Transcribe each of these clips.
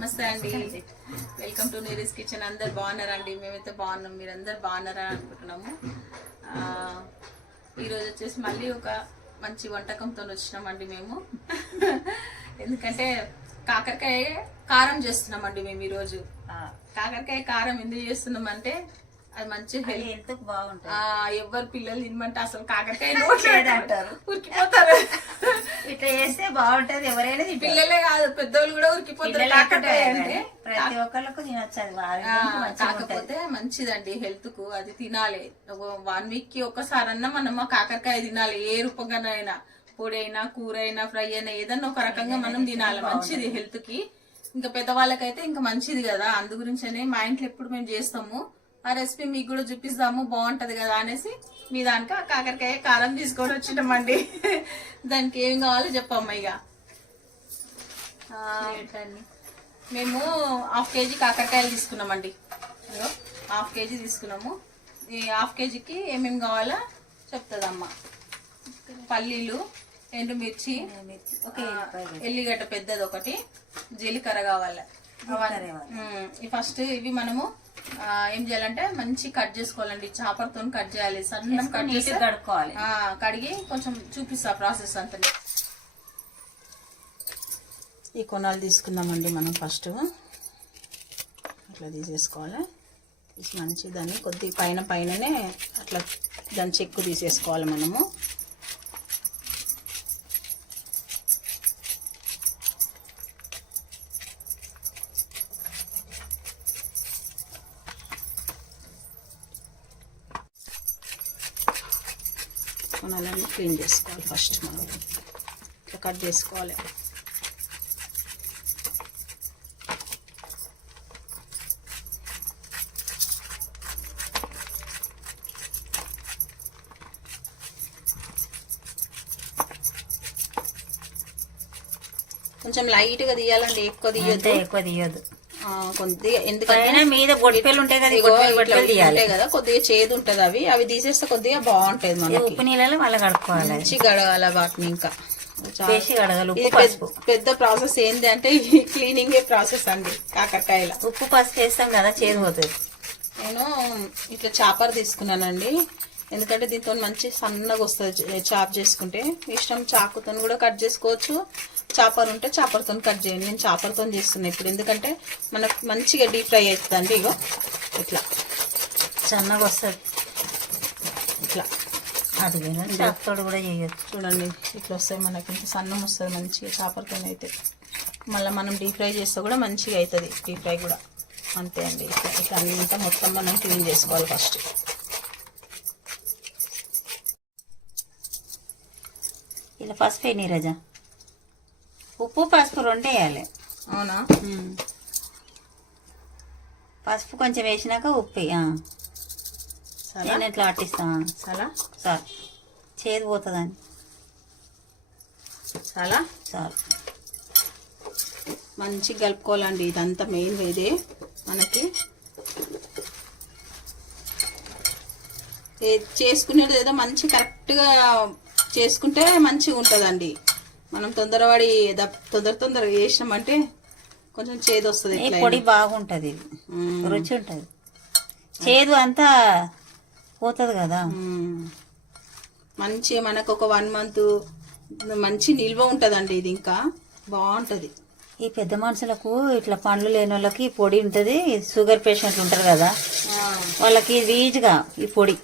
నమస్తే అండి, welcome to నీరీస్ kitchen. అందరు బాగున్నారా అండి? మేమైతే బాగున్నాం, మీరందరు బాగున్నారా అనుకుంటున్నాము. ఈరోజు వచ్చేసి మళ్ళీ ఒక మంచి వంటకంతో వచ్చినామండి మేము. ఎందుకంటే కాకరకాయ కారం చేస్తున్నామండి మేము ఈరోజు. కాకరకాయ కారం ఎందుకు చేస్తున్నామంటే అది మంచి హెల్త్ బాగుంటుంది. ఎవరు పిల్లలు తినమంటే అసలు కాకరకాయ అంటారు, ఉరికిపోతారు. ఇట్లా చేస్తే బాగుంటది. ఎవరైనా పిల్లలే కాదు, పెద్దోళ్ళు కూడా ఉరికిపోతారు కాకరకాయ అంటే. ప్రతి ఒక్కళ్ళకు తినొచ్చు. కాకపోతే మంచిదండి హెల్త్ కు, అది తినాలి. 1 వీక్ కి ఒక్కసారన్నా మనం కాకరకాయ తినాలి. ఏ రూపంగానైనా, పొడి అయినా, కూర అయినా, ఫ్రై అయినా, ఏదన్నా ఒక రకంగా మనం తినాలి. మంచిది హెల్త్ కి. ఇంకా పెద్దవాళ్ళకైతే ఇంకా మంచిది కదా. అందు గురించనే మా ఇంట్లో ఎప్పుడు మేము చేస్తాము. ఆ రెసిపీ మీకు కూడా చూపిస్తాము, బాగుంటది కదా అనేసి మీ దానికి ఆ కాకరకాయ కారం తీసుకొని వచ్చినామండి. దానికి ఏం కావాలో చెప్పమ్మా. ఇక మేము 1/2 కేజీ కాకరకాయలు తీసుకున్నామండి. 1/2 కేజీ తీసుకున్నాము. ఈ 1/2 కేజీకి ఏమేమి కావాలో చెప్తుందమ్మా. పల్లీలు, ఎండుమిర్చి, ఎల్లిగడ్డ పెద్దది ఒకటి, జీలకర్ర కావాలి. ఫస్ట్ ఇవి మనము ఏం చేయాలంటే మంచి కట్ చేసుకోవాలండి. చాపర్ తో కట్ చేయాలి. సన్నం కట్ చేసి కడుక్కోవాలి. కడిగి కొంచెం చూపిస్తా ప్రాసెస్ అంతా. ఈ కొనాలు తీసుకుందామండి మనం. ఫస్ట్ అట్లా తీసేసుకోవాలి. మంచి దాన్ని కొద్ది పైననే అట్లా దాని చెక్కు తీసేసుకోవాలి మనము. కొనాలన్నీ క్లీన్ చేసుకోవాలి. ఫస్ట్ మనం ఇట్లా కట్ చేసుకోవాలి. కొంచెం లైట్ గా తీయాలండి, ఎక్కువ తీయద్దు కొద్దిగా. ఎందుకంటే మీద బొడిపెలు ఉంటాయి కదా, కొద్దిగా చేదు ఉంటది. అవి తీసేస్తే కొద్దిగా బాగుంటది. మనకి ఉప్పు నీళ్ళలో మళ్ళీ కడుక్కోవాలి. మంచి గడగాల వాటిని. ఇంకా పెద్ద ప్రాసెస్ ఏంటి అంటే క్లీనింగ్ ప్రాసెస్ అండి. కాకరకాయల ఉప్పు పసుపు వేస్తాం కదా, చేదు పోతుంది. నేను ఇట్లా చాపర్ తీసుకున్నానండి. ఎందుకంటే దీంతో మంచి సన్నగా వస్తుంది చాప్ చేసుకుంటే. ఇష్టం చాకుతో కూడా కట్ చేసుకోవచ్చు, చాపర్ ఉంటే చాపర్ తో కట్ చేయండి. నేను చాపర్ తో చేస్తున్నా ఇప్పుడు, ఎందుకంటే మనకు మంచిగా డీప్ ఫ్రై అవుతుందండి. ఇగో ఇట్లా సన్నగా వస్తుంది. ఇట్లా అది చాపతోడు కూడా చేయొచ్చు. చూడండి ఇట్లా వస్తాయి మనకి. ఇంత సన్నం వస్తుంది మంచిగా చాపర్తో అయితే. మళ్ళీ మనం డీప్ ఫ్రై చేస్తే కూడా మంచిగా అవుతుంది డీప్ ఫ్రై కూడా. అంతే అండి. ఇట్లా అంతా మొత్తం మనం క్లీన్ చేసుకోవాలి ఫస్ట్. ఇలా పసుపు వేయి నీరజ. ఉప్పు పసుపు 2 వేయాలి. అవునా? పసుపు కొంచెం వేసినాక ఉప్పు. నేను ఎట్లా ఆటిస్తాను సార్, చేదు పోతుందని. చాలా మంచిగా కలుపుకోవాలండి. ఇదంతా మెయిన్ ఇదే మనకి. చేసుకునేది ఏదో మంచి కరెక్ట్గా చేసుకుంటే మంచిగా ఉంటుందండి. మనం తొందరగా చేసినామంటే కొంచెం చేదు వస్తుంది. పొడి బాగుంటది, రుచి ఉంటది. చేదు అంతా పోతుంది కదా. మంచిగా మనకు ఒక 1 మంత్ మంచి నిల్వ ఉంటదండి. ఇది ఇంకా బాగుంటది. ఈ పెద్ద మనుషులకు, ఇట్లా పండ్లు లేని వాళ్ళకి పొడి ఉంటది. షుగర్ పేషెంట్లు ఉంటారు కదా, వాళ్ళకి వీజ్గా ఈ పొడి.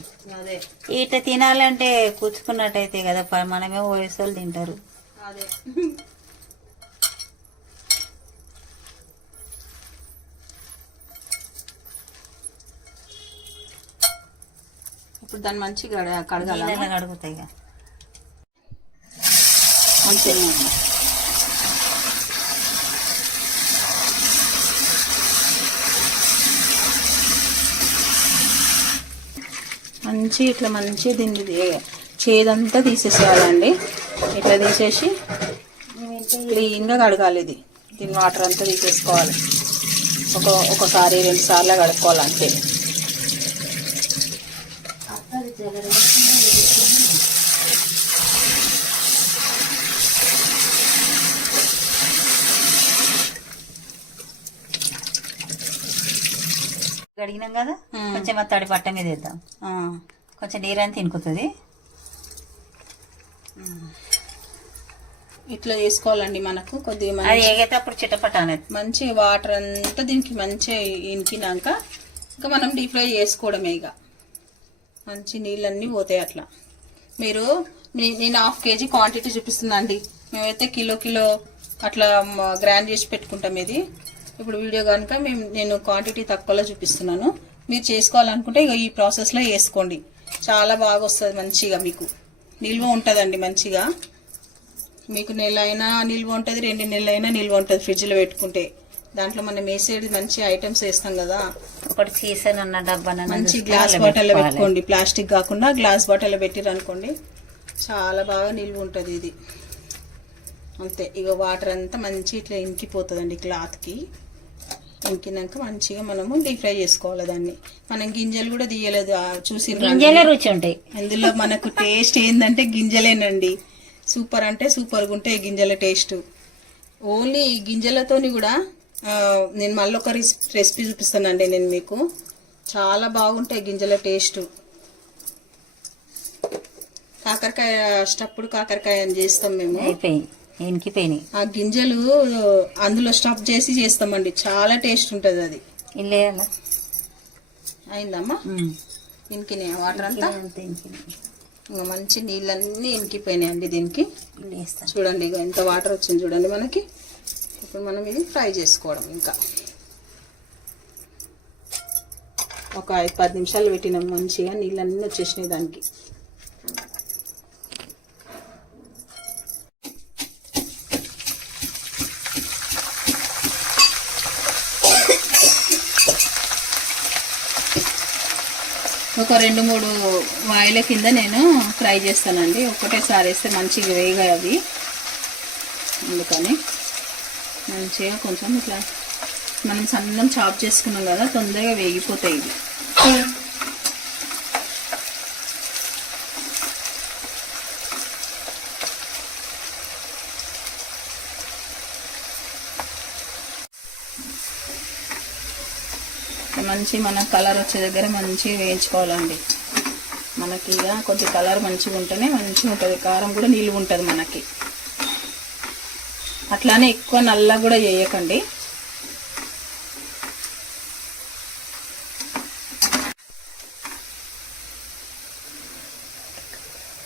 ఇట్లా తినాలంటే కూర్చుకున్నట్టయితే కదా, మనమే వయసు తింటారు. అదే ఇప్పుడు దాన్ని మంచిగా కడగాలి. కడుగుతాయి మంచి ఇట్లా మంచి దీన్ని చేదంతా తీసేసేయాలండి. ఇట్లా తీసేసి క్లీన్గా కడగాలి. దీని వాటర్ అంతా తీసేసుకోవాలి. ఒకసారి 2 సార్లు కడుక్కోవాలి అంతే. కడిగినాం కదా కొంచెం తడి పట్ట మీద వేద్దాం. కొంచెం నీరంతా తినుకుతుంది. ఇట్లా చేసుకోవాలండి. మనకు కొద్దిగా అది ఏగేటప్పుడు చిట్టపట్ట అనేది మంచి వాటర్ అంతా దీనికి మంచిగా ఇంకినాక ఇంకా మనం డీప్ ఫ్రై చేసుకోవడమే. ఇక మంచి నీళ్ళన్నీ పోతాయి అట్లా. మీరు నేను 1/2 kg క్వాంటిటీ చూపిస్తున్నా అండి. మేమైతే కిలో అట్లా గ్రైండ్ చేసి పెట్టుకుంటాం. ఇది ఇప్పుడు వీడియో కనుక నేను క్వాంటిటీ తక్కువలో చూపిస్తున్నాను. మీరు చేసుకోవాలనుకుంటే ఇక ఈ ప్రాసెస్లో వేసుకోండి. చాలా బాగా వస్తుంది. మంచిగా మీకు నిల్వ ఉంటుందండి. మంచిగా మీకు నెల అయినా నిల్వ ఉంటుంది, 2 నెలలు అయినా నిల్వ ఉంటుంది ఫ్రిడ్జ్లో పెట్టుకుంటే. దాంట్లో మనం వేసేది మంచి ఐటమ్స్ వేస్తాం కదా. ఒకటి సీసన్ ఉన్న డబ్బా మంచి గ్లాస్ బాటిల్లో పెట్టుకోండి. ప్లాస్టిక్ కాకుండా గ్లాస్ బాటిల్లో పెట్టిరు అనుకోండి, చాలా బాగా నిల్వ ఉంటుంది ఇది. అంతే. ఇక వాటర్ అంతా మంచి ఇట్లా ఇంకిపోతుందండి క్లాత్కి. ఇంకినాక మంచిగా మనము డీప్ ఫ్రై చేసుకోవాలి దాన్ని. మనం గింజలు కూడా తీయలేదు, చూసి గింజలే రుచి ఉంటాయి. అందులో మనకు టేస్ట్ ఏంటంటే గింజలేనండి. సూపర్ అంటే సూపర్గా ఉంటాయి గింజల టేస్ట్. ఓన్లీ గింజలతోని కూడా నేను మళ్ళీ ఒక రెసిపీ చూపిస్తానండి నేను మీకు. చాలా బాగుంటాయి గింజల టేస్ట్. కాకరకాయ స్టప్పుడు కాకరకాయ అని చేస్తాం మేము. ఇంకిపోయినాయి ఆ గింజలు అందులో స్టఫ్ చేసి చేస్తామండి. చాలా టేస్ట్ ఉంటుంది అది. అయిందమ్మా ఇంకినాయి వాటర్ అంతా. ఇంకా మంచి నీళ్ళన్నీ ఇంకిపోయినాయండి దీనికి. చూడండి ఇక ఎంత వాటర్ వచ్చింది చూడండి మనకి. ఇప్పుడు మనం ఇది ఫ్రై చేసుకోవడం. ఇంకా ఒక 5-10 నిమిషాలు పెట్టినాం. మంచిగా నీళ్ళన్నీ వచ్చేసినాయి దానికి. ఒక 2-3 వాయిల కింద నేను ఫ్రై చేస్తానండి. ఒకటేసారి వేస్తే మంచిగా వేగాయి అవి. అందుకని మంచిగా కొంచెం ఇట్లా మనం సన్నం చాప్ చేసుకున్నాం కదా, తొందరగా వేగిపోతాయి ఇవి. మంచి మన కలర్ వచ్చే దగ్గర మంచిగా వేయించుకోవాలండి. మనకి ఇక కొంచెం కలర్ మంచిగా ఉంటేనే మంచిగా ఉంటుంది. కారం కూడా నిలువ ఉంటుంది మనకి. అట్లానే ఎక్కువ నల్ల కూడా చేయకండి.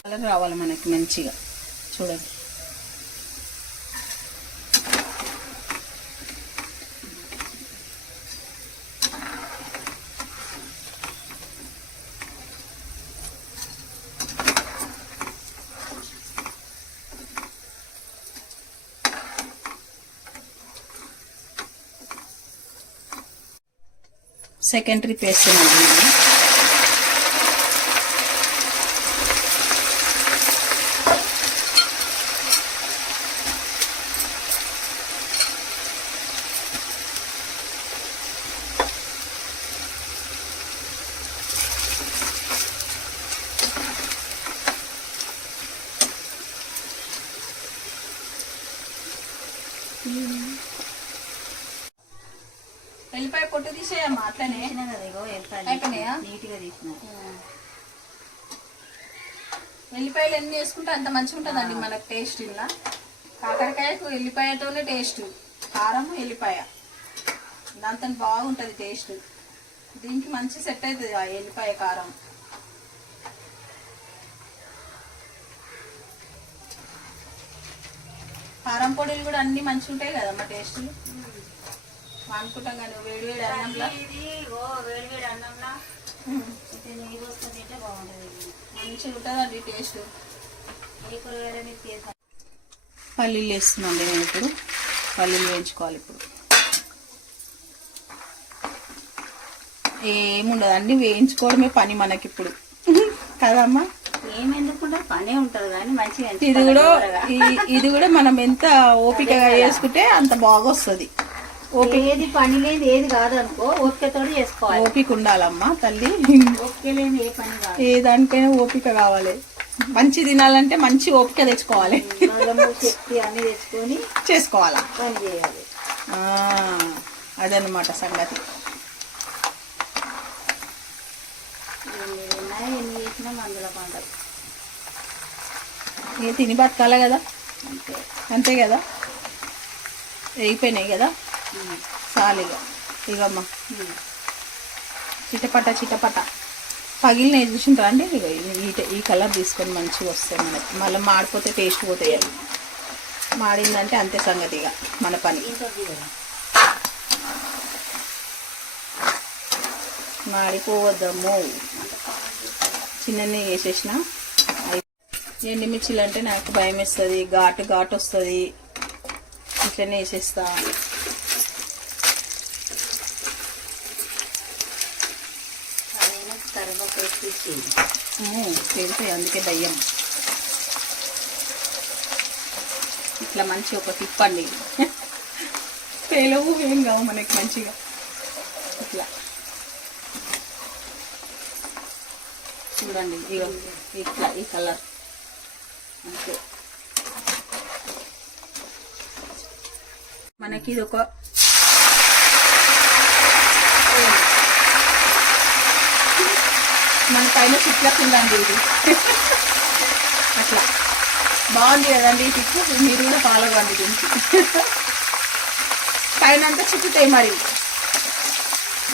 కలర్ రావాలి మనకి మంచిగా. చూడండి సెకండ్ ట్రిప్ వేస్తున్నాను. ఎల్లిపాయ పొట్టు తీసేయమ్మా. అట్లనే అయిపోయినాయా? నీట్గా తీసిన ఎల్లిపాయలు ఎన్ని వేసుకుంటే అంత మంచిగా ఉంటుందండి మనకు టేస్ట్. ఇలా కాకరకాయకు ఎల్లిపాయతోనే టేస్ట్. కారం ఎల్లిపాయ దాంతో బాగుంటుంది టేస్ట్. దీనికి మంచి సెట్ అవుతుంది ఆ ఎల్లిపాయ కారం. కారం పొడిలు కూడా అన్ని మంచిగా ఉంటాయి కదమ్మా టేస్ట్ అనుకుంటాం. కానీ వేడివేడి అన్నంలో మంచిగా ఉంటుందండి టేస్ట్. పల్లీలు వేస్తున్నాండి నేను ఇప్పుడు. పల్లీలు వేయించుకోవాలి ఇప్పుడు. ఏముండదు, అన్ని వేయించుకోవడమే పని మనకి ఇప్పుడు కదమ్మా. ఏమెందుకుంటే పనే ఉంటది కానీ మంచిగా. ఇది కూడా మనం ఎంత ఓపికగా వేసుకుంటే అంత బాగా వస్తుంది. ఏది పని లేదు ఏది కాదనుకో, ఓపికతో చేసుకోవాలి. ఓపిక ఉండాలమ్మా తల్లి. ఓపిక లేని ఏ పని కాదు. ఏ దానికైనా ఓపిక కావాలి. మంచి తినాలంటే మంచి ఓపిక తెచ్చుకోవాలి. శక్తి అన్ని తెచ్చుకొని చేసుకోవాలా, పని చేయాలి. అదనమాట సంగతి. వేసినాం అందులో పండదు. ఏ తిని బతకాలి కదా, అంతే. అంతే కదా. వేగిపోయినాయి కదా చాలుగా. ఇగమ్మా చిటపట చిటపట పగిలినవి చూసింటారా అండి. ఇక ఈ కలర్ తీసుకొని మంచిగా వస్తాయి మనకి. మళ్ళీ మాడిపోతే టేస్ట్ పోతాయి. అవి మాడిందంటే అంతే సంగతి ఇక మన పని. మాడిపోవద్దమ్మో. చిన్ననే వేసేసిన. ఎండుమిర్చిలు అంటే నాకు భయం వేస్తుంది, ఘాటు ఘాటు వస్తుంది. ఇట్లనే వేసేస్తా. పేలిపోయి అందుకే భయం. ఇట్లా మంచి ఒక తిప్పండి. పేలవు ఏం కావు మనకి మంచిగా. ఇట్లా చూడండి. ఇగో ఇట్లా ఈ కలర్ అంతే. మనకి ఇది ఒక మన పైన చిట్లకు ఉందండి ఇది. అట్లా బాగుంది కదండి ఈ పిక్కు. మీరు కూడా ఫాలో అవ్వండి దీనికి. పైన అంతా చిక్కుతాయి మరి.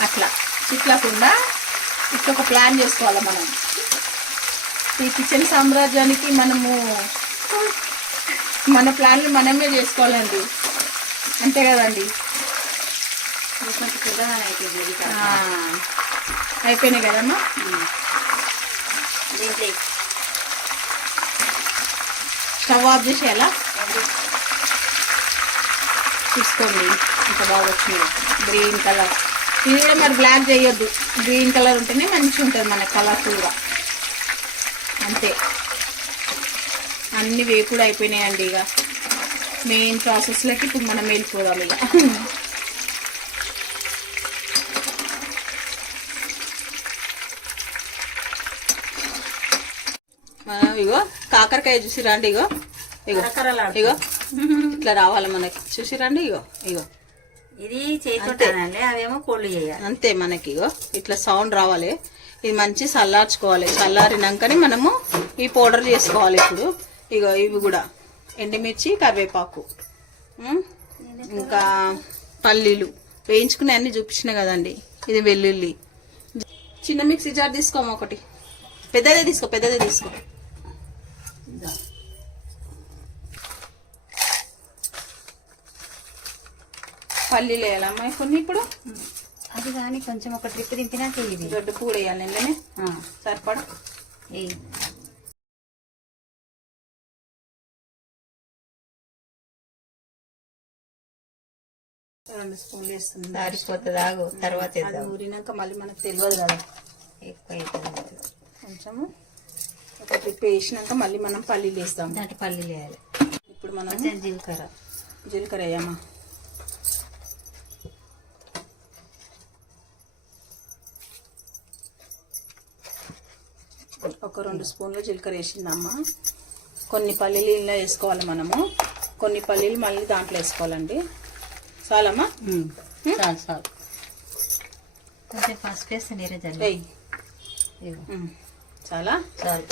అట్లా చిట్లకుండా ఇట్లా ఒక ప్లాన్ చేసుకోవాలి మనం. ఈ కిచెన్ సామ్రాజ్యానికి మనము మన ప్లాన్లు మనమే చేసుకోవాలండి. అంతే కదండి. అయిపోయినాయి కదమ్మా. దీంట్లో స్టవ్ ఆఫ్ చేసేయాలా. తీసుకోండి. ఇంత బాగా వచ్చింది గ్రీన్ కలర్. ఇది కూడా మరి బ్లాక్ చేయొద్దు, గ్రీన్ కలర్ ఉంటేనే మంచిగా ఉంటుంది మన కలర్ఫుల్గా. అంతే. అన్ని వేపుడు అయిపోయినాయండి. ఇక మెయిన్ ప్రాసెస్లోకి ఇప్పుడు మనం వెళ్ళిపోదాం. ఇక ఇగో కాకరకాయ చూసిరండి. ఇగో ఇగో ఇగో ఇట్లా రావాలి మనకి. చూసిరండి. ఇగో ఇగో ఇది చేయాలి, అవేమో కోళ్ళు చేయాలి. అంతే. మనకి ఇగో ఇట్లా సౌండ్ రావాలి. ఇది మంచి చల్లార్చుకోవాలి. చల్లారినాకనే మనము ఈ పౌడర్ చేసుకోవాలి. ఇప్పుడు ఇగో ఇవి కూడా ఎండుమిర్చి, కరివేపాకు, ఇంకా పల్లీలు వేయించుకునే అన్ని చూపించిన కదండి. ఇది వెల్లుల్లి. చిన్న మిక్సీ జార్ తీసుకోమా ఒకటి. పెద్దదే తీసుకో, పెద్దదే తీసుకో. పల్లీలు వేయాలమ్మా కొన్ని. ఇప్పుడు అది కానీ కొంచెం ఒక ట్రిప్ దింపినాక ఇది దొడ్డు పూడ వేయాలి. నిన్ననే సరిపడా. 2 స్పూన్లు వేస్తుంది. దారిపోతుంది. ఆగు, తర్వాత ఊరినాక మళ్ళీ మనకు తెలియదు కదా. ఎక్కువ అవుతుంది. కొంచెము ఒక ట్రిప్ వేసినాక మళ్ళీ మనం పల్లీలు వేస్తాం. దాంట్లో పల్లీలు వేయాలి. ఇప్పుడు మనం జీలకర్ర వేయమ్మా. ఒక 2 స్పూన్లు జీలకర్ర వేసిందమ్మా. కొన్ని పల్లీలు ఇలా వేసుకోవాలి మనము. కొన్ని పల్లీలు మళ్ళీ దాంట్లో వేసుకోవాలండి. చాలమ్మా. చాలు చాలు. కొంచెం పసుపు వేస్తే నీరే జల్లి. చాలా చాలు.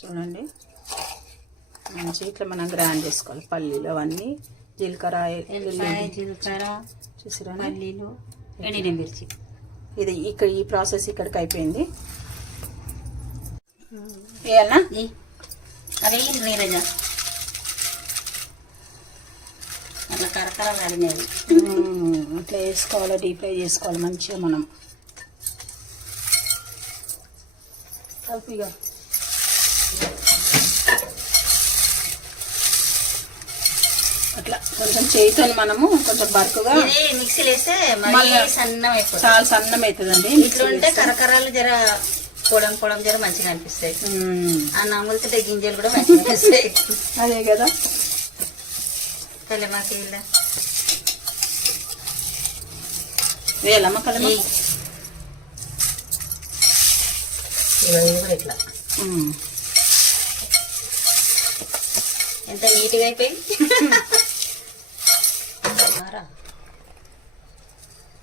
చూడండి మంచి ఇట్లా మనం గ్రైండ్ చేసుకోవాలి. పల్లీలు అవన్నీ, జీలకర్ర, జీలకర్ర, చూసిరా, పల్లీలు, ఎండుమిర్చి. ఇది ఇక్కడ ఈ ప్రాసెస్ ఇక్కడికి అయిపోయింది. వేయాలనా? అదే నీరజ అట్లా కరకరాలు అడిగినవి అట్లా వేసుకోవాలి. డీప్ ఫ్రై చేసుకోవాలి మంచిగా మనం. కలిపిగా అట్లా కొంచెం చేయితో మనము కొంచెం బరుకుగా మిక్సీలో వేస్తే సన్నం అయిపోతుంది. చాలా సన్నం అవుతుందండి. ఇట్లుంటే కరకరాలు జర పొడం పొడం జర మంచిగా అనిపిస్తాయి. ఆ నమ్ములుతుంటే గింజలు కూడా మంచిగా అనిపిస్తాయి. అదే కదా. కలమాకి వేయాలమ్మా కలమా. ఇట్లా ఎంత నీట్గా అయిపోయి.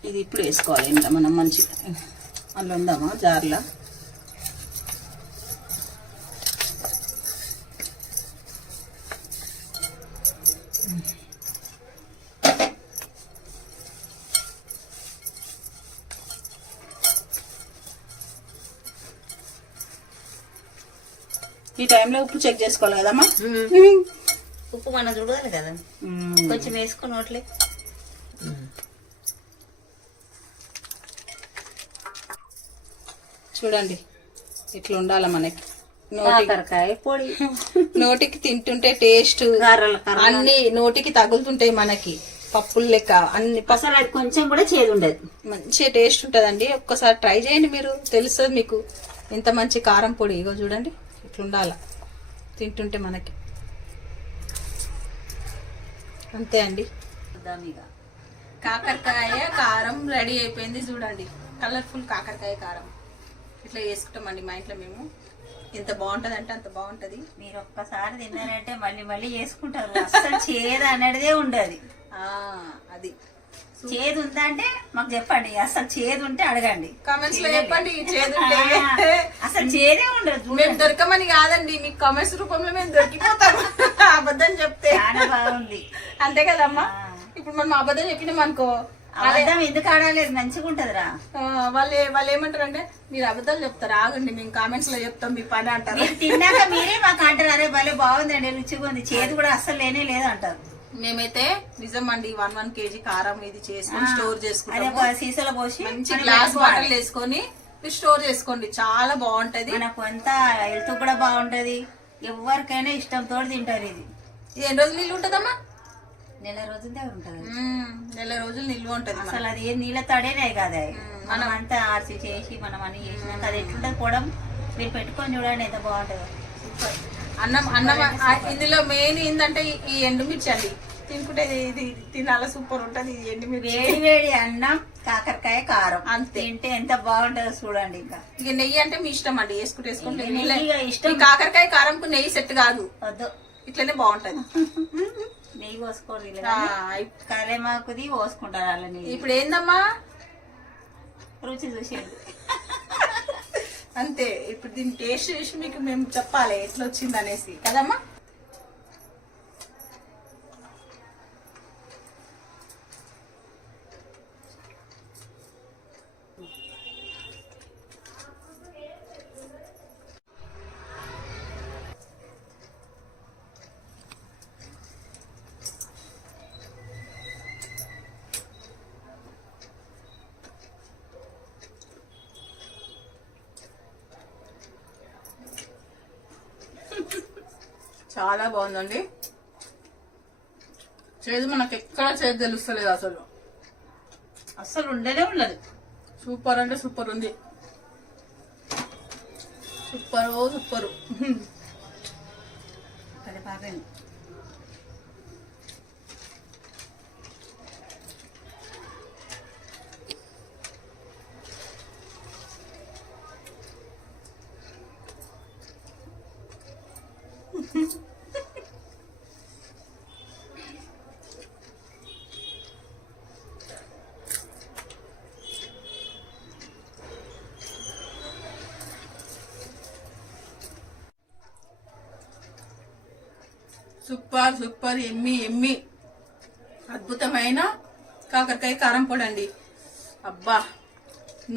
ఇది ఇప్పుడు వేసుకోవాలి ఇంట్లో మనం మంచిగా. అందులో ఉందామా జార్లా. ఈ టైంలో ఉప్పు చెక్ చేసుకోవాలి కదమ్మా. ఉప్పు మనం చూడాలి కదా, కొంచెం వేసుకుని నోట్లే. చూడండి ఇట్లా ఉండాలి మనకి. కాకరకాయ పొడి నోటికి తింటుంటే టేస్ట్ కర్రలు అన్ని నోటికి తగులుతుంటాయి మనకి, పప్పులు లెక్క అన్ని. అసలు అది కొంచెం కూడా చేదు ఉండదు, మంచి టేస్ట్ ఉంటదండి. ఒక్కసారి ట్రై చేయండి, మీరు తెలుస్తుంది మీకు ఎంత మంచి కారం పొడి. ఇగో చూడండి ఇట్లా ఉండాల తింటుంటే మనకి. అంతే అండి, కాకరకాయ కారం రెడీ అయిపోయింది. చూడండి కలర్ఫుల్ కాకరకాయ కారం ఇట్లా చేసుకుంటామండి మా ఇంట్లో మేము. ఎంత బాగుంటది అంటే అంత బాగుంటది. మీరు ఒక్కసారి తిన్నారంటే మళ్ళీ మళ్ళీ చేసుకుంటారు. అసలు చేదు అనేదే ఉండదు. అది చేదు ఉందా అంటే మాకు చెప్పండి, అసలు చేదు ఉంటే అడగండి, కామెంట్స్ లో చెప్పండి. చేదు అసలు చేదే ఉండదు. మేము దొరకమని కాదండి, మీకు కామెంట్స్ రూపంలో మేము దొరికిపోతాం అబద్ధం చెప్తే. చాలా బాగుంది, అంతే కదమ్మా. ఇప్పుడు మనం అబద్ధం చెప్పినాం అనుకో, అబద్ధం ఎందుకు ఆడాలి, మంచిగా ఉంటదిరా. వాళ్ళు ఏమంటారు అంటే, మీరు అబద్ధాలు చెప్తారు, ఆగండి మేము కామెంట్స్ లో చెప్తాం మీ పని అంటారు. మీరు తిన్నాక మీరే మాకు అంటారు, అరే భలే బాగుందండి, రుచిగా ఉంది, చేదు కూడా అస్సలు లేనే లేదు అంటారు. మేమైతే నిజం అండి 1 kg కారం ఇది చేసుకొని స్టోర్ చేసుకుంటాము. సీసాలో పోసి మంచి గ్లాస్ బాటిల్ వేసుకొని స్టోర్ చేసుకోండి, చాలా బాగుంటది. మనకు అంత హెల్త్ కూడా బాగుంటది, ఎవరికైనా ఇష్టంతో తింటారు. ఇది ఎన్ని రోజులు నిల్వ ఉంటదమ్మా? నెల రోజుల దగ్గర ఉంటది. నెల రోజులు నిల్వ ఉంటది. అసలు అది ఏం నీళ్ళ తడేనే కదా, మనం అంతా ఆర్సి చేసి మనం అన్ని చేసినాక అది ఎట్లుంటది పొడం, మీరు పెట్టుకొని చూడండి ఎంత బాగుంటదో. అన్నం ఇందులో మెయిన్ ఏంటంటే ఈ ఎండుమిర్చి అండి, తినుకుంటే ఇది తినాల సూపర్ ఉంటది. ఎండుమిర్చి వేడి వేడి అన్నం కాకరకాయ కారం అంతే, తింటే ఎంత బాగుంటుందో చూడండి. ఇంకా ఇక నెయ్యి అంటే మీ ఇష్టం అండి, వేసుకుంటే ఇష్టం. కాకరకాయ కారంకు నెయ్యి సెట్ కాదు, వద్దు ఇట్లనే బాగుంటది. నెయ్యి పోసుకోండి, కరేమాకుది పోసుకుంటారు అలా. ఇప్పుడు ఏందమ్మా రుచి చూసేది అంతే. ఇప్పుడు దీని టేస్ట్ చేసి మీకు మేము చెప్పాలి ఎట్లా వచ్చింది అనేసి కదమ్మా. చాలా బాగుందండి. చేదు మనకు ఎక్కడ చేదు తెలుస్తలేదు, అసలు ఉండనే ఉండదు. సూపర్ అంటే సూపర్ ఉంది, సూపరు. అది బాగా సూపర్ ఎమ్మి అద్భుతమైన కాకరకాయ కారం పొడి అండి. అబ్బా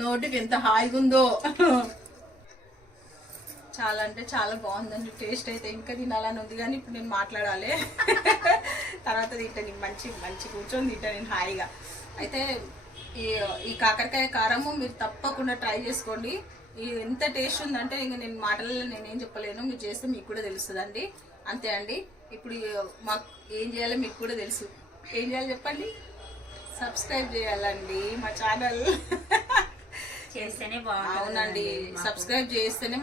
నోటికి ఎంత హాయిగా ఉందో. చాలా అంటే చాలా బాగుందండి. టేస్ట్ అయితే ఇంకా తినాలని ఉంది, కానీ ఇప్పుడు నేను మాట్లాడాలి, తర్వాత తింటాను. మంచి కూర్చొని తింటాను నేను హాయిగా. అయితే ఈ కాకరకాయ కారము మీరు తప్పకుండా ట్రై చేసుకోండి. ఎంత టేస్ట్ ఉందంటే ఇంకా నేను మాటలలో నేనేం చెప్పలేను, మీరు చేస్తే మీకు కూడా తెలుస్తుందండి. అంతే అండి. ఇప్పుడు మాకు ఏం చేయాలో మీకు కూడా తెలుసు. ఏం చేయాలో చెప్పండి? సబ్స్క్రైబ్ చేయాలండి మా ఛానల్. చేస్తేనే బాగుంటుంది. అవునండి, సబ్స్క్రైబ్ చేస్తేనే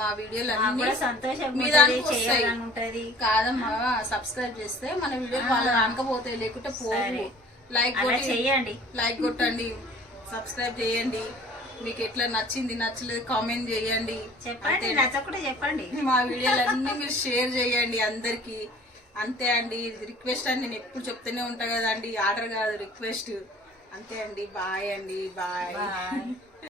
మా వీడియోలు అన్ని సంతోషం మీ దానికి వస్తాయి. కాదమ్మా, సబ్స్క్రైబ్ చేస్తే మన వీడియోలు వాళ్ళు రాకపోతాయి, లేకుంటే పోవు. లైక్ కొట్టండి, సబ్స్క్రైబ్ చేయండి. మీకు ఎట్లా నచ్చింది నచ్చలేదు కామెంట్ చేయండి, చెప్పండి, నచ్చకుండా చెప్పండి. మా వీడియోలన్నీ మీరు షేర్ చేయండి అందరికి. అంతే అండి, రిక్వెస్ట్ అని నేను ఎప్పుడు చెప్తూనే ఉంటా కదండి, ఆర్డర్ కాదు రిక్వెస్ట్. అంతే అండి, బాయ్ అండి, బాయ్.